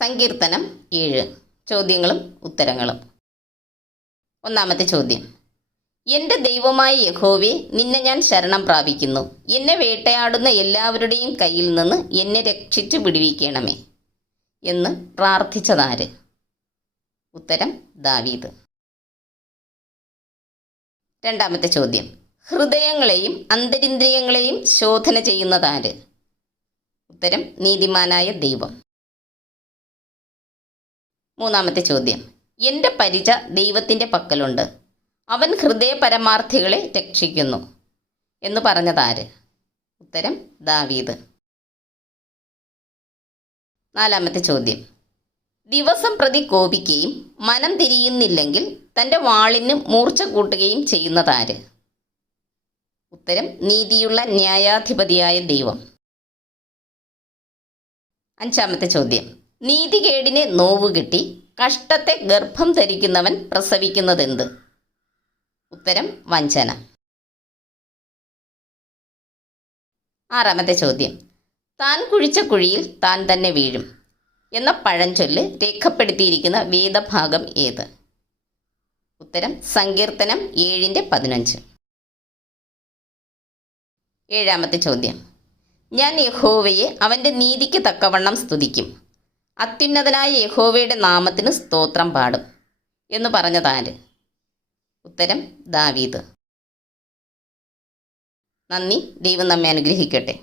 സങ്കീർത്തനം 7. ചോദ്യങ്ങളും ഉത്തരങ്ങളും. ഒന്നാമത്തെ ചോദ്യം. എൻ്റെ ദൈവമായ യഹോവേ, നിന്നെ ഞാൻ ശരണം പ്രാപിക്കുന്നു. എന്നെ വേട്ടയാടുന്ന എല്ലാവരുടെയും കയ്യിൽ നിന്ന് എന്നെ രക്ഷിച്ചു വിടുവിക്കണമേ എന്ന് പ്രാർത്ഥിച്ചതാര്? ഉത്തരം ദാവീദ്. രണ്ടാമത്തെ ചോദ്യം. ഹൃദയങ്ങളെയും അന്തരിന്ദ്രിയങ്ങളെയും ശോധന ചെയ്യുന്നതാര്? ഉത്തരം നീതിമാനായ ദൈവം. മൂന്നാമത്തെ ചോദ്യം. എൻ്റെ പരിച ദൈവത്തിൻ്റെ പക്കലുണ്ട്, അവൻ ഹൃദയ പരമാർത്ഥികളെ രക്ഷിക്കുന്നു എന്ന് പറഞ്ഞതാര്? ഉത്തരം ദാവീദ്. നാലാമത്തെ ചോദ്യം. ദിവസം പ്രതി കോപിക്കുകയും മനം തിരിയുന്നില്ലെങ്കിൽ തൻ്റെ വാളിന് മൂർച്ച കൂട്ടുകയും ചെയ്യുന്നതാര്? ഉത്തരം നീതിയുള്ള ന്യായാധിപതിയായ ദൈവം. അഞ്ചാമത്തെ ചോദ്യം. നീതികേടിനെ നോവുകിട്ടി കഷ്ടത്തെ ഗർഭം ധരിക്കുന്നവൻ പ്രസവിക്കുന്നതെന്ത്? ഉത്തരം വഞ്ചന. ആറാമത്തെ ചോദ്യം. താൻ കുഴിച്ച കുഴിയിൽ താൻ തന്നെ വീഴും എന്ന പഴഞ്ചൊല്ല് രേഖപ്പെടുത്തിയിരിക്കുന്ന വേദഭാഗം ഏത്? ഉത്തരം സങ്കീർത്തനം 7:15. ഏഴാമത്തെ ചോദ്യം. ഞാൻ യഹോവയെ അവൻ്റെ നീതിക്ക് തക്കവണ്ണം സ്തുതിക്കും, അത്യുന്നതനായ യഹോവയുടെ നാമത്തിന് സ്തോത്രം പാടും എന്ന് പറഞ്ഞതാര്? ഉത്തരം ദാവീദ്. നന്ദി. ദൈവം നമ്മെ അനുഗ്രഹിക്കട്ടെ.